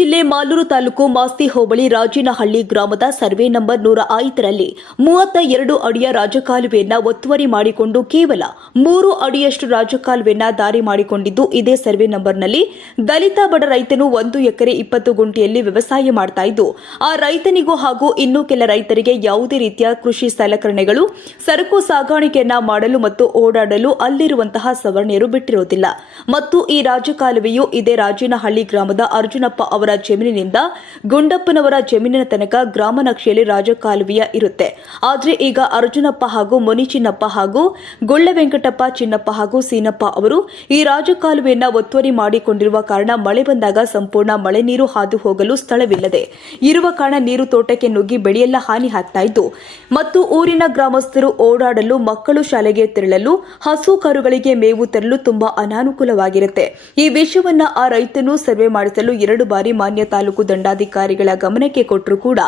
ಜಿಲ್ಲೆ ಮಾಲೂರು ತಾಲೂಕು ಮಾಸ್ತಿ ಹೋಬಳಿ ರಾಜಿನಹಳ್ಳಿ ಗ್ರಾಮದ survey number 105ರಲ್ಲಿ 32 ಅಡಿಯ ರಾಜಕಾಲುವೆಯನ್ನ ಒತ್ತುವರಿ ಮಾಡಿಕೊಂಡು ಕೇವಲ 3 ಅಡಿಯಷ್ಟು ರಾಜಕಾಲುವೆಯನ್ನ ದಾರಿ ಮಾಡಿಕೊಂಡಿದ್ದು, ಇದೇ ಸರ್ವೆ ನಂಬರ್ನಲ್ಲಿ ದಲಿತ ಬಡ ರೈತನು 1 ಎಕರೆ 20 ಗುಂಟೆಯಲ್ಲಿ ವ್ಯವಸಾಯ ಮಾಡ್ತಾ ಇದ್ದು, ಆ ರೈತನಿಗೂ ಹಾಗೂ ಇನ್ನೂ ಕೆಲ ರೈತರಿಗೆ ಯಾವುದೇ ರೀತಿಯ ಕೃಷಿ ಸಲಕರಣೆಗಳು, ಸರಕು ಸಾಗಾಣಿಕೆಯನ್ನ ಮಾಡಲು ಮತ್ತು ಓಡಾಡಲು ಅಲ್ಲಿರುವಂತಹ ಸವರ್ಣಿಯರು ಬಿಟ್ಟಿರೋದಿಲ್ಲ ಮತ್ತು ಈ ರಾಜಕಾಲುವೆಯು ಇದೇ ರಾಜಿನಹಳ್ಳಿ ಗ್ರಾಮದ ಅರ್ಜುನಪ್ಪ ಅವರ ಜಮೀನಿನಿಂದ ಗುಂಡಪ್ಪನವರ ಜಮೀನಿನ ತನಕ ಗ್ರಾಮ ನಕ್ಷೆಯಲ್ಲಿ ರಾಜಕಾಲುವೆಯ ಇರುತ್ತೆ. ಆದರೆ ಈಗ ಅರ್ಜುನಪ್ಪ ಹಾಗೂ ಮುನಿಚಿನ್ನಪ್ಪ ಹಾಗೂ ಗೊಳ್ಳ ವೆಂಕಟಪ್ಪ, ಚಿನ್ನಪ್ಪ ಹಾಗೂ ಸೀನಪ್ಪ ಅವರು ಈ ರಾಜಕಾಲುವೆಯನ್ನ ಒತ್ತುವರಿ ಮಾಡಿಕೊಂಡಿರುವ ಕಾರಣ ಮಳೆ ಬಂದಾಗ ಸಂಪೂರ್ಣ ಮಳೆ ನೀರು ಹಾದು ಹೋಗಲು ಸ್ಥಳವಿಲ್ಲದೆ ಇರುವ ಕಾರಣ ನೀರು ತೋಟಕ್ಕೆ ನುಗ್ಗಿ ಬೆಳೆಯೆಲ್ಲ ಹಾನಿ ಆಗ್ತಾ ಇದ್ದು ಮತ್ತು ಊರಿನ ಗ್ರಾಮಸ್ಥರು ಓಡಾಡಲು, ಮಕ್ಕಳು ಶಾಲೆಗೆ ತೆರಳಲು, ಹಸು ಕರುಗಳಿಗೆ ಮೇವು ತರಲು ತುಂಬಾ ಅನಾನುಕೂಲವಾಗಿರುತ್ತೆ. ಈ ವಿಷಯವನ್ನ ಆ ರೈತನು ಸರ್ವೆ ಮಾಡಿಸಲು 2 ಬಾರಿ ಮಾನ್ಯ ತಾಲೂಕು ದಂಡಾಧಿಕಾರಿಗಳ ಗಮನಕ್ಕೆ ಕೊಟ್ಟರೂ ಕೂಡ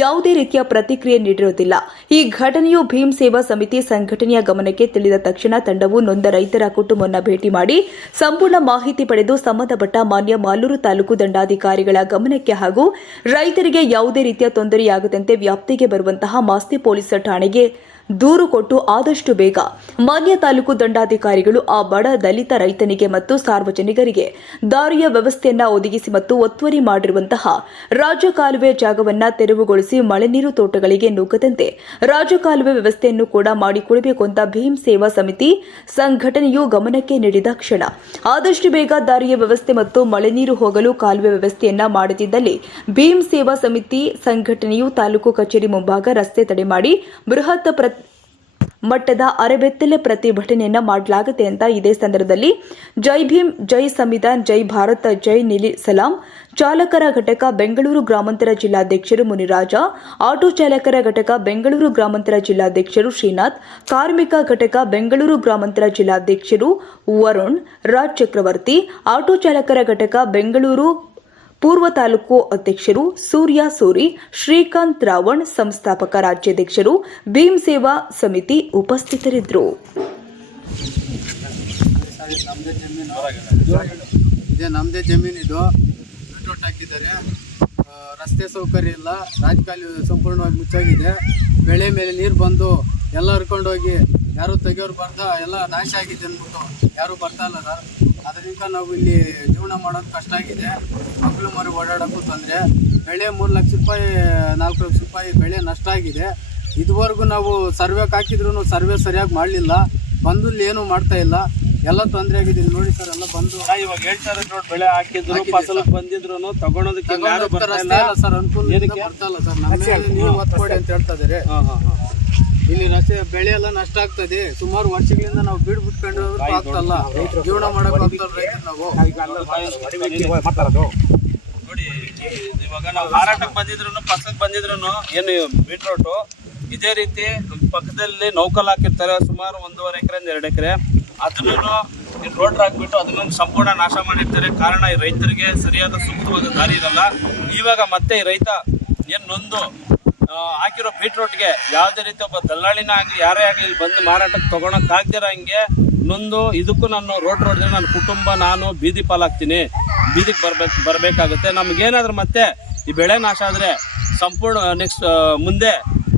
ಯಾವುದೇ ರೀತಿಯ ಪ್ರತಿಕ್ರಿಯೆ ನೀಡಿರುವುದಿಲ್ಲ. ಈ ಘಟನೆಯು ಭೀಮ್ ಸೇವಾ ಸಮಿತಿ ಸಂಘಟನೆಯ ಗಮನಕ್ಕೆ ತಿಳಿದ ತಕ್ಷಣ ತಂಡವು ನೊಂದ ರೈತರ ಕುಟುಂಬವನ್ನು ಭೇಟಿ ಮಾಡಿ ಸಂಪೂರ್ಣ ಮಾಹಿತಿ ಪಡೆದು ಸಂಬಂಧಪಟ್ಟ ಮಾನ್ಯ ಮಾಲೂರು ತಾಲೂಕು ದಂಡಾಧಿಕಾರಿಗಳ ಗಮನಕ್ಕೆ ಹಾಗೂ ರೈತರಿಗೆ ಯಾವುದೇ ರೀತಿಯ ತೊಂದರೆಯಾಗದಂತೆ ವ್ಯಾಪ್ತಿಗೆ ಬರುವಂತಹ ಮಾಸ್ತಿ ಪೊಲೀಸ್ ಠಾಣೆಗೆ ದೂರು ಕೊಟ್ಟು ಆದಷ್ಟು ಬೇಗ ಮಾನ್ಯ ತಾಲೂಕು ದಂಡಾಧಿಕಾರಿಗಳು ಆ ಬಡ ದಲಿತ ರೈತನಿಗೆ ಮತ್ತು ಸಾರ್ವಜನಿಕರಿಗೆ ದಾರಿಯ ವ್ಯವಸ್ಥೆಯನ್ನ ಒದಗಿಸಿ ಮತ್ತು ಒತ್ತುವರಿ ಮಾಡಿರುವಂತಹ ರಾಜಕಾಲುವೆ ಜಾಗವನ್ನ ತೆರವುಗೊಳಿಸಿ ಮಳೆ ನೀರು ತೋಟಗಳಿಗೆ ನುಗ್ಗದಂತೆ ರಾಜಕಾಲುವೆ ವ್ಯವಸ್ಥೆಯನ್ನು ಕೂಡ ಮಾಡಿಕೊಡಬೇಕು ಅಂತ ಭೀಮ್ ಸೇವಾ ಸಮಿತಿ ಸಂಘಟನೆಯು ಗಮನಕ್ಕೆ ನೀಡಿದ ಕ್ಷಣ ಆದಷ್ಟು ಬೇಗ ದಾರಿಯ ವ್ಯವಸ್ಥೆ ಮತ್ತು ಮಳೆ ನೀರು ಹೋಗಲು ಕಾಲುವೆ ವ್ಯವಸ್ಥೆಯನ್ನ ಮಾಡದಿದ್ದಲ್ಲಿ ಭೀಮ್ ಸೇವಾ ಸಮಿತಿ ಸಂಘಟನೆಯು ತಾಲೂಕು ಕಚೇರಿ ಮುಂಭಾಗ ರಸ್ತೆ ತಡೆ ಮಾಡಿ ಬೃಹತ್ ಮಟ್ಟದ ಅರೆಬೆತ್ತಲೆ ಪ್ರತಿಭಟನೆಯನ್ನ ಮಾಡಲಾಗುತ್ತೆ ಅಂತ ಇದೇ ಸಂದರ್ಭದಲ್ಲಿ ಜೈ ಭೀಮ್, ಜೈ ಸಂವಿಧಾನ್, ಜೈ ಭಾರತ್, ಜೈ ನೀಲಿ ಸಲಾಂ ಚಾಲಕರ ಘಟಕ ಬೆಂಗಳೂರು ಗ್ರಾಮಾಂತರ ಜಿಲ್ಲಾಧ್ಯಕ್ಷರು ಮುನಿರಾಜ, ಆಟೋ ಚಾಲಕರ ಘಟಕ ಬೆಂಗಳೂರು ಗ್ರಾಮಾಂತರ ಜಿಲ್ಲಾಧ್ಯಕ್ಷರು ಶ್ರೀನಾಥ್, ಕಾರ್ಮಿಕ ಘಟಕ ಬೆಂಗಳೂರು ಗ್ರಾಮಾಂತರ ಜಿಲ್ಲಾಧ್ಯಕ್ಷರು ವರುಣ್ ರಾಜ್ ಚಕ್ರವರ್ತಿ, ಆಟೋ ಚಾಲಕರ ಘಟಕ ಬೆಂಗಳೂರು ಪೂರ್ವ ತಾಲೂಕು ಅಧ್ಯಕ್ಷರು ಸೂರ್ಯ ಸೂರಿ, ಶ್ರೀಕಾಂತ್ ರಾವಣ್, ಸಂಸ್ಥಾಪಕ ರಾಜ್ಯಾಧ್ಯಕ್ಷರು ಭೀಮ್ ಸೇವಾ ಸಮಿತಿ ಉಪಸ್ಥಿತರಿದ್ದರು. ನಮ್ಮದೇ ಜಮೀನು ಇದು ಹಾಕಿದ್ದಾರೆ. ರಸ್ತೆ ಸೌಕರ್ಯ ಇಲ್ಲ, ರಾಜಕಾಲುವೆ ಸಂಪೂರ್ಣವಾಗಿ ಮುಚ್ಚಾಗಿದೆ. ಬೆಳೆ ಮೇಲೆ ನೀರು ಬಂದು ಎಲ್ಲ ಹರ್ಕೊಂಡೋಗಿ ಯಾರು ತೆಗಿಯೋರು ಬರ್ತಾ ಎಲ್ಲ ನಾಶ ಆಗಿದೆ ಅಂದ್ಬಿಟ್ಟು ಯಾರು ಬರ್ತಾ ಇಲ್ಲ ಸರ್. ಅದರಿಂದ ನಾವು ಇಲ್ಲಿ ಜೀವನ ಮಾಡೋದು ಕಷ್ಟ ಆಗಿದೆ. ಮಕ್ಕಳು ಮರಿ ಓಡಾಡೋಕ್ಕೂ ತೊಂದರೆ. ಬೆಳೆ 3 ಲಕ್ಷ ರೂಪಾಯಿ 4 ಲಕ್ಷ ರೂಪಾಯಿ ಬೆಳೆ ನಷ್ಟ ಆಗಿದೆ. ಇದುವರೆಗೂ ನಾವು ಸರ್ವೆಗೆ ಹಾಕಿದ್ರು ಸರ್ವೆ ಸರಿಯಾಗಿ ಮಾಡಲಿಲ್ಲ. ಬಂದು ಇಲ್ಲಿ ಏನೂ ಮಾಡ್ತಾ ಇಲ್ಲ, ಎಲ್ಲ ತೊಂದರೆ ಆಗಿದೆ. ನೋಡಿ ಸರ್, ಎಲ್ಲ ಬಂದು ಇವಾಗ ಹೇಳ್ತಾರೆ ನೋಡಿ, ಬೆಳೆ ಹಾಕಿದ್ರು ಫಸಲ್ ಬಂದಿದ್ರು ತಗೊಳೋದಕ್ಕೆ ರಸ್ತೆ ಇಲ್ಲ ಸರ್, ಅನುಕೂಲ ಬರ್ತಾ ಇಲ್ಲ ಸರ್. ನಮ್ಮ ನೀವು ಒತ್ತು ಕೊಡಿ ಅಂತ ಹೇಳ್ತಾ ಇದ್ದಾರೆ. ಇಲ್ಲಿ ರಸ್ತೆ ಬೆಳೆ ಎಲ್ಲ ನಷ್ಟ ಆಗ್ತದೆ. ಸುಮಾರು ವರ್ಷಗಳಿಂದ ನಾವು ಬಿಟ್ಕೊಂಡು ಆಗ್ತಲ್ಲ, ಜೀವನ ಮಾಡಕ್ ಆಗ್ತಲ್ಲ ರೈತರು ನಾವು. ನೋಡಿ, ಇವಾಗ ನಾವು ಮಾರಾಟಕ್ಕೆ ಬಂದಿದ್ರು ಫಸಲ್ ಬಂದಿದ್ರು ಏನು ಬೀಟ್ರೋಟು ಇದೇ ರೀತಿ ಪಕ್ಕದಲ್ಲಿ ನೌಕಲ್ ಹಾಕಿರ್ತಾರೆ. ಸುಮಾರು 1.5 ಎಕರೆಯಿಂದ 2 ಎಕರೆ ಅದನ್ನು ರೋಡ್ ಹಾಕ್ಬಿಟ್ಟು ಅದನ್ನು ಸಂಪೂರ್ಣ ನಾಶ ಮಾಡಿರ್ತಾರೆ. ಕಾರಣ ಈ ರೈತರಿಗೆ ಸರಿಯಾದ ಸೂಕ್ತವಾದ ದಾರಿ ಇರಲ್ಲ. ಇವಾಗ ಮತ್ತೆ ಈ ರೈತ ಏನು ನೊಂದು ಹಾಕಿರೋ ಬೀಟ್ರೋಟ್ಗೆ ಯಾವುದೇ ರೀತಿ ಒಬ್ಬ ದಲ್ಲಾಳಿನ ಆಗಲಿ ಯಾರೇ ಆಗಲಿ ಇಲ್ಲಿ ಬಂದು ಮಾರಾಟಕ್ಕೆ ತೊಗೊಳಕ್ಕಾಗ್ದಿರ ಹಂಗೆ ನೊಂದು ಇದಕ್ಕೂ ನಾನು ರೋಡ್ ನನ್ನ ಕುಟುಂಬ ನಾನು ಬೀದಿ ಪಾಲಾಗ್ತೀನಿ, ಬೀದಿಗೆ ಬರಬೇಕಾಗುತ್ತೆ. ನಮಗೇನಾದ್ರೂ ಮತ್ತೆ ಈ ಬೆಳೆ ನಾಶ ಆದರೆ ಸಂಪೂರ್ಣ ನೆಕ್ಸ್ಟ್ ಮುಂದೆ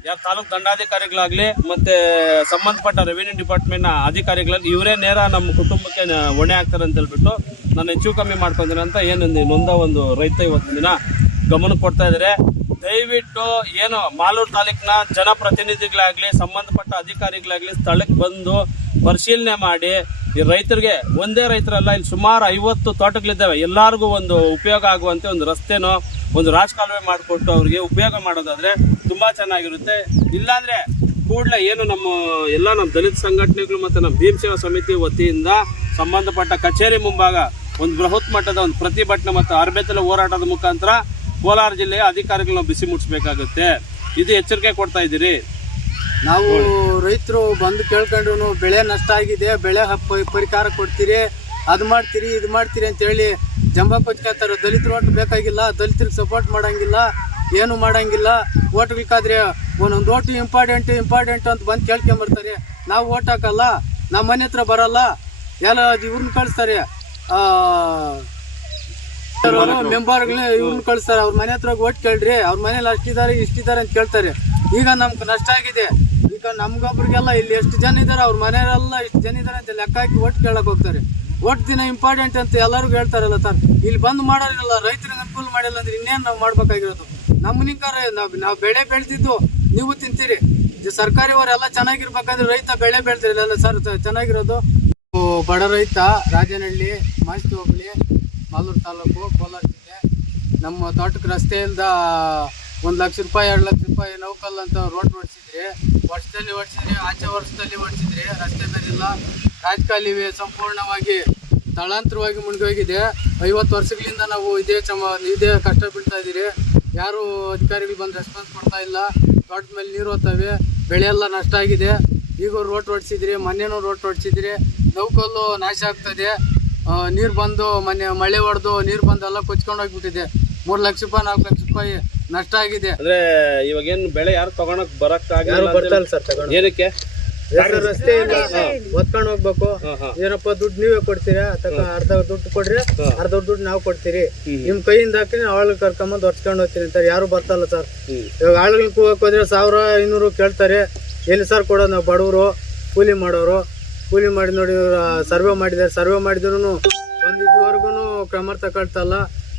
ಯಾರು ತಾಲೂಕು ದಂಡಾಧಿಕಾರಿಗಳಾಗಲಿ ಮತ್ತು ಸಂಬಂಧಪಟ್ಟ ರೆವಿನ್ಯೂ ಡಿಪಾರ್ಟ್ಮೆಂಟ್ನ ಅಧಿಕಾರಿಗಳಲ್ಲಿ ಇವರೇ ನೇರ ನಮ್ಮ ಕುಟುಂಬಕ್ಕೆ ಹೊಣೆ ಆಗ್ತಾರೆ ಅಂತ ಹೇಳ್ಬಿಟ್ಟು ನಾನು ಹೆಚ್ಚು ಕಮ್ಮಿ ಮಾಡ್ಕೊಂತೀನಿ ಅಂತ ನೊಂದ ಒಂದು ರೈತ ಇವತ್ತಿನ ದಿನ ಗಮನಕ್ಕೆ ಕೊಡ್ತಾ ಇದ್ದಾರೆ. ದಯವಿಟ್ಟು ಏನು ಮಾಲೂರು ತಾಲೂಕಿನ ಜನಪ್ರತಿನಿಧಿಗಳಾಗಲಿ ಸಂಬಂಧಪಟ್ಟ ಅಧಿಕಾರಿಗಳಾಗಲಿ ಸ್ಥಳಕ್ಕೆ ಬಂದು ಪರಿಶೀಲನೆ ಮಾಡಿ ಈ ರೈತರಿಗೆ, ಒಂದೇ ರೈತರಲ್ಲ, ಇಲ್ಲಿ ಸುಮಾರು 50 ತೋಟಗಳಿದ್ದಾವೆ, ಎಲ್ಲರಿಗೂ ಒಂದು ಉಪಯೋಗ ಆಗುವಂತೆ ಒಂದು ರಸ್ತೆನೋ ಒಂದು ರಾಜಕಾಲುವೆ ಮಾಡಿಕೊಟ್ಟು ಅವ್ರಿಗೆ ಉಪಯೋಗ ಮಾಡೋದಾದರೆ ತುಂಬ ಚೆನ್ನಾಗಿರುತ್ತೆ. ಇಲ್ಲಾಂದರೆ ಕೂಡಲೇ ಏನು ನಮ್ಮ ದಲಿತ ಸಂಘಟನೆಗಳು ಮತ್ತು ನಮ್ಮ ಭೀಮ್ ಸೇವಾ ಸಮಿತಿ ವತಿಯಿಂದ ಸಂಬಂಧಪಟ್ಟ ಕಚೇರಿ ಮುಂಭಾಗ ಒಂದು ಬೃಹತ್ ಮಟ್ಟದ ಒಂದು ಪ್ರತಿಭಟನೆ ಮತ್ತು ಅರೆಬೆತ್ತಲೆ ಹೋರಾಟದ ಮುಖಾಂತರ ಕೋಲಾರ ಜಿಲ್ಲೆಯ ಅಧಿಕಾರಿಗಳನ್ನ ಬಿಸಿ ಮುಟ್ಟಿಸಬೇಕಾಗುತ್ತೆ. ಇದು ಎಚ್ಚರಿಕೆ ಕೊಡ್ತಾ ಇದ್ದೀರಿ. ನಾವು ರೈತರು ಬಂದು ಕೇಳ್ಕೊಂಡು ಬೆಳೆ ನಷ್ಟ ಆಗಿದೆ, ಬೆಳೆ ಪರಿಹಾರ ಕೊಡ್ತೀರಿ, ಅದು ಮಾಡ್ತೀರಿ ಇದು ಮಾಡ್ತೀರಿ ಅಂತೇಳಿ ಜಂಬ ಕೊಚ್ಕೊತಾರೆ. ದಲಿತರು ಓಟ್ ಬೇಕಾಗಿಲ್ಲ, ದಲಿತರಿಗೆ ಸಪೋರ್ಟ್ ಮಾಡೋಂಗಿಲ್ಲ, ಏನು ಮಾಡೋಂಗಿಲ್ಲ. ಓಟ್ಬೇಕಾದ್ರೆ ಒಂದೊಂದು ಓಟು ಇಂಪಾರ್ಟೆಂಟ್ ಅಂತ ಬಂದು ಕೇಳ್ಕೊಂಬರ್ತಾರೆ. ನಾವು ಓಟ್ ಹಾಕಲ್ಲ, ನಮ್ಮ ಮನೆ ಹತ್ರ ಬರಲ್ಲ, ಎಲ್ಲ ಇವ್ರನ್ನ ಕಳಿಸ್ತಾರೆ. ಮೆಂಬರ್ಗಳನ್ನ ಇವ್ರನ್ನ ಕಳಿಸ್ತಾರೆ, ಅವ್ರ ಮನೆ ಹತ್ರ ಓಟ್ ಕೇಳ್ರಿ, ಅವ್ರ ಮನೇಲಿ ಅಷ್ಟಿದ್ದಾರೆ ಇಷ್ಟಿದ್ದಾರೆ ಅಂತ ಕೇಳ್ತಾರೆ. ಈಗ ನಮ್ಗೆ ನಷ್ಟ ಆಗಿದೆ. ಈಗ ನಮ್ಗೊಬ್ರಿಗೆಲ್ಲ ಇಲ್ಲಿ ಎಷ್ಟು ಜನ ಇದ್ದಾರೆ, ಅವ್ರ ಮನೆಯವರೆಲ್ಲ ಇಷ್ಟು ಜನ ಇದ್ದಾರೆ ಅಂತ ಲೆಕ್ಕ ಹಾಕಿ ಓಟ್ ಕೇಳಕ್ ಹೋಗ್ತಾರೆ. ಓಟ್ ದಿನ ಇಂಪಾರ್ಟೆಂಟ್ ಅಂತ ಎಲ್ಲರಿಗೂ ಹೇಳ್ತಾರಲ್ಲ ಸರ್. ಇಲ್ಲಿ ಬಂದು ಮಾಡೋರಿಲ್ಲ, ರೈತರಿಗೆ ಅನುಕೂಲ ಮಾಡಿಲ್ಲ ಅಂದ್ರೆ ಇನ್ನೇನು ನಾವು ಮಾಡ್ಬೇಕಾಗಿರೋದು? ನಮ್ಮ ನಿಂಕಾರ ನಾವು ಬೆಳೆ ಬೆಳೆದಿದ್ದು ನೀವು ತಿಂತೀರಿ. ಸರ್ಕಾರಿಯವರೆಲ್ಲ ಚೆನ್ನಾಗಿರ್ಬೇಕಂದ್ರೆ ರೈತ ಬೆಳೆ ಬೆಳೆದಿರಲ್ಲ ಸರ್ ಚೆನ್ನಾಗಿರೋದು. ಬಡ ರೈತ, ರಾಜನಹಳ್ಳಿ, ಮಾಸ್ತಿ ಹೋಬಳಿ, ಮಾಲೂರು ತಾಲೂಕು, ಕೋಲಾರ ಜಿಲ್ಲೆ. ನಮ್ಮ ತೋಟಕ್ಕೆ ರಸ್ತೆ ಇಲ್ದ 1 ಲಕ್ಷ ರೂಪಾಯಿ 2 ಲಕ್ಷ ರೂಪಾಯಿ ನೌಕಲ್ ಅಂತ ರೋಡ್ ಹೊಡ್ಸಿದ್ರಿ, ವರ್ಷದಲ್ಲಿ ಹೊಡ್ಸಿದ್ರಿ, ಆಚೆ ವರ್ಷದಲ್ಲಿ ಹೊಡ್ಸಿದ್ರಿ. ರಸ್ತೆ ಬೇರಿಲ್ಲ, ರಾಜಕಾಲುವೆ ಸಂಪೂರ್ಣವಾಗಿ ತಳಾಂತರವಾಗಿ ಮುಳುಗೋಗಿದೆ. 50 ವರ್ಷಗಳಿಂದ ನಾವು ಇದೇ ಕಷ್ಟ ಬೀಳ್ತಾ ಇದ್ದೀರಿ. ಯಾರು ಅಧಿಕಾರಿಗಳು ಬಂದು ರೆಸ್ಪಾನ್ಸ್ ಕೊಡ್ತಾ ಇಲ್ಲ. ತೋಟದ ಮೇಲೆ ನೀರು ಹೋಗ್ತವೆ, ಬೆಳೆ ಎಲ್ಲ ನಷ್ಟ ಆಗಿದೆ. ಈಗ ರೋಡ್ ಹೊಡ್ಸಿದ್ರಿ, ಮೊನ್ನೆನೂ ರೋಡ್ ಹೊಡ್ಸಿದ್ರಿ, ನೌಕಲ್ಲು ನಾಶ ಆಗ್ತದೆ. ನೀರು ಬಂದು ಮಳೆ ಹೊಡೆದು ನೀರು ಬಂದು ಎಲ್ಲ ಕೊಚ್ಕೊಂಡು ಹೋಗ್ಬಿಟ್ಟಿದೆ. 3 ಲಕ್ಷ ರೂಪಾಯಿ 4 ಲಕ್ಷ ರೂಪಾಯಿ ನಷ್ಟ ಆಗಿದೆ. ಅಂದ್ರೆ ಇವಾಗ ಏನ್ ಬೆಳೆ ಯಾರು ತಗೊಳಕ್ ಬರಕ್ಕಾಗಿಲ್ಲ ಸರ್. ಏನಕ್ಕೆ? ರಸ್ತೆ ಇಲ್ಲ, ಒತ್ಕೊಂಡು ಹೋಗ್ಬೇಕು. ಏನಪ್ಪ ದುಡ್ಡು ನೀವೇ ಕೊಡ್ತೀರಾ, ಅರ್ಧ ದುಡ್ಡು ಕೊಡ್ರಿ, ಅರ್ಧ ದುಡ್ಡು ನಾವು ಕೊಡ್ತೀರಿ. ನಿಮ್ ಕೈಯಿಂದ ಹಾಕಿ ಆಳುಗಳು ಕರ್ಕೊಂಬಂದು ಹೊಡ್ಸ್ಕೊಂಡು ಹೋಗ್ತೀನಿ ಅಂತಾರೆ. ಯಾರು ಬರ್ತಲ್ಲ ಸರ್. ಇವಾಗ ಆಳುಗಳು ಕೂಗಕ್ಕೆ ಹೋದ್ರೆ 1500 ಕೇಳ್ತಾರೆ. ಎಲ್ಲಿ ಸರ್ ಕೊಡೋದು? ನಾವು ಬಡವರು, ಕೂಲಿ ಮಾಡೋರು. ಕೂಲಿ ಮಾಡಿ ನೋಡಿ ಸರ್ವೆ ಮಾಡಿದ್ದಾರೆ. ಸರ್ವೆ ಮಾಡಿದ್ರು ಬಂದಿದ್ವರೆಗೂ ಕ್ರಮ ತಗೊಳ್ತಲ್ಲ.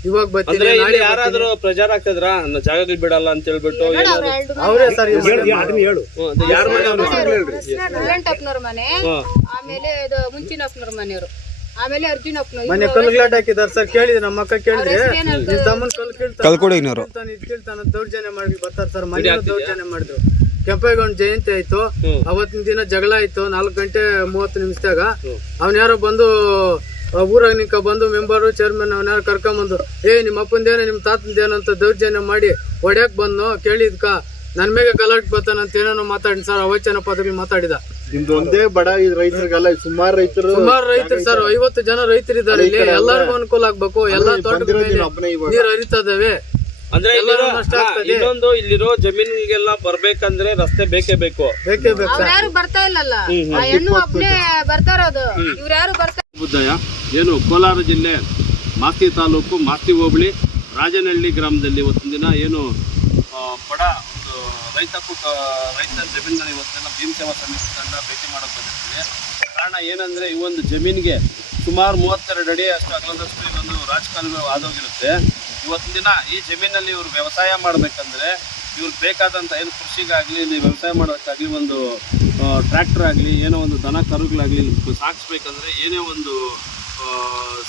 ಇವಾಗ ಬರ್ತೀನಿ. ಯಾರಾದ್ರೂ ಪ್ರಚಾರ ಆಗ್ತದ್ರ ಜಾಗಗಳು ಬಿಡಲ್ಲ ಅಂತ ಹೇಳ್ಬಿಟ್ಟು ಅವರೇ ಸರ್. ಅಪ್ಪನವ್ರ ಮನೆ, ಆಮೇಲೆ ಮುಂಚಿನ ಅಪ್ಪನವ್ರ ಮನೆಯವರು, ಆಮೇಲೆ ಅರ್ಜುನ್ ಅಪ್ಪನವ್ರು ಮನೆ ಕಲ್ಗ್ಲಾಟ್ ಹಾಕಿದಾರೆ ಸರ್. ಕೇಳಿದ್ರೆ ನಮ್ಮ ಅಕ್ಕ ಕೇಳಿದ್ರೆ ತಮ್ಮನ್ ಕೇಳ್ತಾನ ದೌರ್ಜನ್ಯ ಮಾಡಿ ಬರ್ತಾರೆ ಸರ್. ಮನೆ ದೌರ್ಜನ್ಯ ಮಾಡಿದ್ರು. ಕೆಂಪೇಗೌಡ ಜಯಂತಿ ಆಯ್ತು, ಅವತ್ತಿನ ದಿನ ಜಗಳ ಆಯ್ತು. 4:30 ಅವ್ನ ಯಾರೋ ಬಂದು ಊರಾಗ ನಿಂಕ ಬಂದು ಮೆಂಬರು ಚೇರ್ಮನ್ ಅವನ್ಯಾರು ಕರ್ಕೊಂಬಂದು ನಿಮ್ಮ ಅಪ್ಪಂದೇನ ನಿಮ್ಮ ತಾತಂದೇನ ಅಂತ ದೌರ್ಜನ್ಯ ಮಾಡಿ ಹೊಡ್ಯಾಕ್ ಬಂದು ಕೇಳಿದ್ಕ ನನ್ ಮೇಲೆ ಗಲಾಟೆ ಬರ್ತಾನಂತ ಏನೇನೋ ಮಾತಾಡಿ ಸರ್. ಅವಚನ ಪದಗಳು ಮಾತಾಡಿದ. ನಿಮ್ದು ಒಂದೇ ಬಡ ರೈತರಿಗಲ್ಲ, ಸುಮಾರು ರೈತರು ಸರ್. 50 ಜನ ರೈತರಿದ್ದಾರೆ ಇಲ್ಲಿ. ಎಲ್ಲರಿಗೂ ಅನುಕೂಲ ಆಗ್ಬೇಕು. ಎಲ್ಲಾ ತೋಟದ ನೀರು ಹರಿತದವೆ. ಅಂದ್ರೆ ಇನ್ನೊಂದು ಇಲ್ಲಿರೋ ಜಮೀನಿಗೆಲ್ಲ ಬರ್ಬೇಕಂದ್ರೆ ರಸ್ತೆ ಬೇಕೇ ಬೇಕು. ಯಾರು ಬರ್ತಾ ಇಲ್ಲಲ್ಲ, ಆ ಹೆಣ್ಣು ಒಬ್ನೇ ಬರ್ತಾ ಇರೋದು, ಇವ್ರು ಯಾರು ಬರ್ತಾ. ಬುದ್ದಯ್ಯ ಏನು ಕೋಲಾರ ಜಿಲ್ಲೆ ಮಾಸ್ತಿ ತಾಲೂಕು ಮಾಸ್ತಿ ಹೋಬಳಿ ರಾಜನಹಳ್ಳಿ ಗ್ರಾಮದಲ್ಲಿ ಇವತ್ತಿನ ದಿನ ಏನು ಬಡ ಒಂದು ರೈತ ಜಮೀನಲ್ಲಿ ಇವತ್ತಿನ ಭೀಮ್ ಸೇವಾ ಸಮಿತಿ ತಂಡ ಭೇಟಿ ಮಾಡೋಕೆ ಬಂದಿರ್ತೀವಿ. ಕಾರಣ ಏನಂದ್ರೆ ಈ ಒಂದು ಜಮೀನಿಗೆ ಸುಮಾರು 32 ಅಡಿ ಅಷ್ಟು ಅಗಲದಷ್ಟು ಇದೊಂದು ರಾಜಕಾಲುವೆ ಆದೋಗಿರುತ್ತೆ. ಇವತ್ತಿನ ದಿನ ಈ ಜಮೀನಲ್ಲಿ ಇವ್ರು ವ್ಯವಸಾಯ ಮಾಡಬೇಕಂದ್ರೆ ಇವ್ರಿಗೆ ಬೇಕಾದಂಥ ಏನು ಕೃಷಿಗಾಗಲಿ, ಇಲ್ಲಿ ವ್ಯವಸಾಯ ಮಾಡೋಕ್ಕಾಗಲಿ, ಒಂದು ಟ್ರ್ಯಾಕ್ಟರ್ ಆಗಲಿ, ಏನೋ ಒಂದು ದನ ಕರುಗಳಾಗಲಿ ಸಾಗಿಸ್ಬೇಕಂದ್ರೆ ಏನೇ ಒಂದು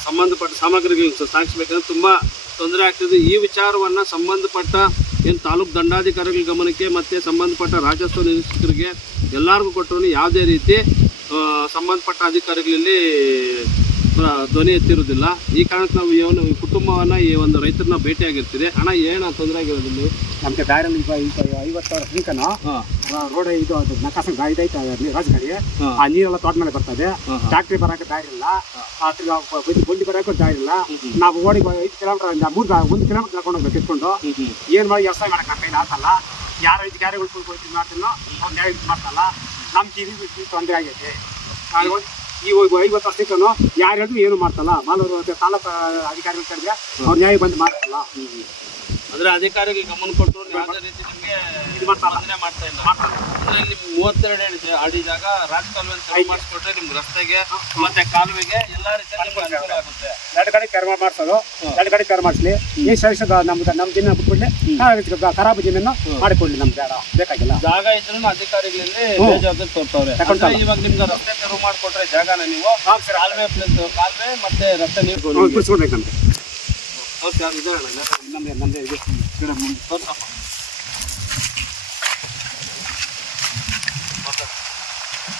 ಸಂಬಂಧಪಟ್ಟ ಸಾಮಗ್ರಿಗಳು ಸಾಗಿಸ್ಬೇಕಂದ್ರೆ ತುಂಬ ತೊಂದರೆ ಆಗ್ತದೆ. ಈ ವಿಚಾರವನ್ನು ಸಂಬಂಧಪಟ್ಟ ಏನು ತಾಲೂಕು ದಂಡಾಧಿಕಾರಿಗಳ ಗಮನಕ್ಕೆ ಮತ್ತು ಸಂಬಂಧಪಟ್ಟ ರಾಜಸ್ವ ನಿರೀಕ್ಷಕರಿಗೆ ಎಲ್ಲರಿಗೂ ಕೊಟ್ಟರು ಯಾವುದೇ ರೀತಿ ಸಂಬಂಧಪಟ್ಟ ಅಧಿಕಾರಿಗಳಲ್ಲಿ ಧ್ವನಿ ಎತ್ತಿರೋದಿಲ್ಲ. ಈ ಕಾರಣಕ್ಕೆ ನಾವು ಏನು ಕುಟುಂಬವನ್ನು ಈ ಒಂದು ರೈತರನ್ನ ಭೇಟಿಯಾಗಿರ್ತೀರಿ. ಹಣ ಏನು ತೊಂದರೆ ಆಗಿರೋದಿಲ್ಲ. ನಮಗೆ ದಾರಿಯಲ್ಲಿ 50 ವರ್ಷ ಹಿಂಕನು ರೋಡ್ ಇದು ನಕಾಸ ಇದೈತೆ ರಾಜಕಾರಿ. ಆ ನೀರೆಲ್ಲ ತೋಟ ಮೇಲೆ ಬರ್ತದೆ. ಟ್ಯಾಕ್ಟ್ರಿ ಬರೋಕೆ ದಾರಿ ಇಲ್ಲ, ಬಂಡಿ ಬರೋಕೆ ದಾರಿ ಇಲ್ಲ. ನಾವು ಓಡಿ 5 ಕಿಲೋಮೀಟರ್ 1 ಕಿಲೋಮೀಟರ್ ಕರ್ಕೊಂಡು ಹೋಗ್ಬೇಕು ಎತ್ಕೊಂಡು. ಏನು ಮಾಡಿ ವ್ಯವಸಾಯ ಮಾಡೋಕೆ ನಮ್ಮ ಕೈಲಿ ಆಗ್ತಲ್ಲ. ಯಾರು ಅಧಿಕಾರಿಗಳು ಕುಳ್ಕೊಂಡು ಮಾಡ್ತೀನೋ ಅವ್ರು ನ್ಯಾಯ ಮಾಡ್ತಲ್ಲ. ನಮ್ಗೆ ಇದು ತೊಂದರೆ ಆಗೈತೆ. ಈ 50 ವರ್ಷಕ್ಕೂ ಯಾರು ಹೇಳಿದ್ರು ಏನು ಮಾಡ್ತಲ್ಲ. ಮಾಲೂರು ತಾಲೂಕು ಅಧಿಕಾರಿಗಳು ಕರೆದ್ರೆ ಅವ್ರು ನ್ಯಾಯ ಬಂದು ಮಾಡ್ತಲ್ಲ. ಅಂದ್ರೆ ಅಧಿಕಾರಿಗೆ ಗಮನ ಕೊಟ್ಟು ಯಾವುದೇ ರೀತಿ ನಿಮಗೆ ಇದು ಮಾಡ್ತಾ ಇಲ್ಲ. ಅಂದ್ರೆ ನಿಮ್ 32 ಅಡಿ ಜಾಗ ರಾಜಕಾಲುವೆ ಅಂತ ಮಾಡಿಸ್ಕೊಟ್ರೆ ನಿಮ್ಗೆ ರಸ್ತೆಗೆ ಮತ್ತೆ ಕಾಲುವೆಗೆ ಎಲ್ಲಾ ರೀತಿಯಲ್ಲಿ ಅನುಕೂಲ ಆಗುತ್ತೆ. 2 ಕಡೆ ಕರ್ಮ ಮಾಡ್ಸೋದು, 2 ಕಡೆ ಕರ್ ಮಾಡಿಸ್ಲಿ. ಈ ಸರ್ವಿಸ್ ನಮ್ಮ ಜಮೀನು ಬಿಟ್ಬಿಡ್ಲಿ, ಖರಾಬ್ ಜಮೀನು ಮಾಡಿಕೊಡ್ಲಿ. ನಮ್ಗೆ ಬೇಡ, ಬೇಕಾಗಿಲ್ಲ. ಜಾಗ ಇದ್ರೂ ಅಧಿಕಾರಿಗಳಲ್ಲಿ ಬೇಜವಾಬ್ದಾರಿ ತೋರ್ತವ್ರೆ. ಇವಾಗ ನಿಮ್ಗೆ ರಸ್ತೆ ತೆರವು ಮಾಡಿಕೊಟ್ರೆ ಜಾಗನ ನೀವು ಕಾಲುವೆ ಮತ್ತೆ ರಸ್ತೆ ನೀರು ಬಿಡಿಸ್ಕೊಡ್ಬೇಕು ನಮ್ಗೆ. ನಮ್ದು ನಮ್ದು ಇದು ತೋರ್ಸಪ್ಪ.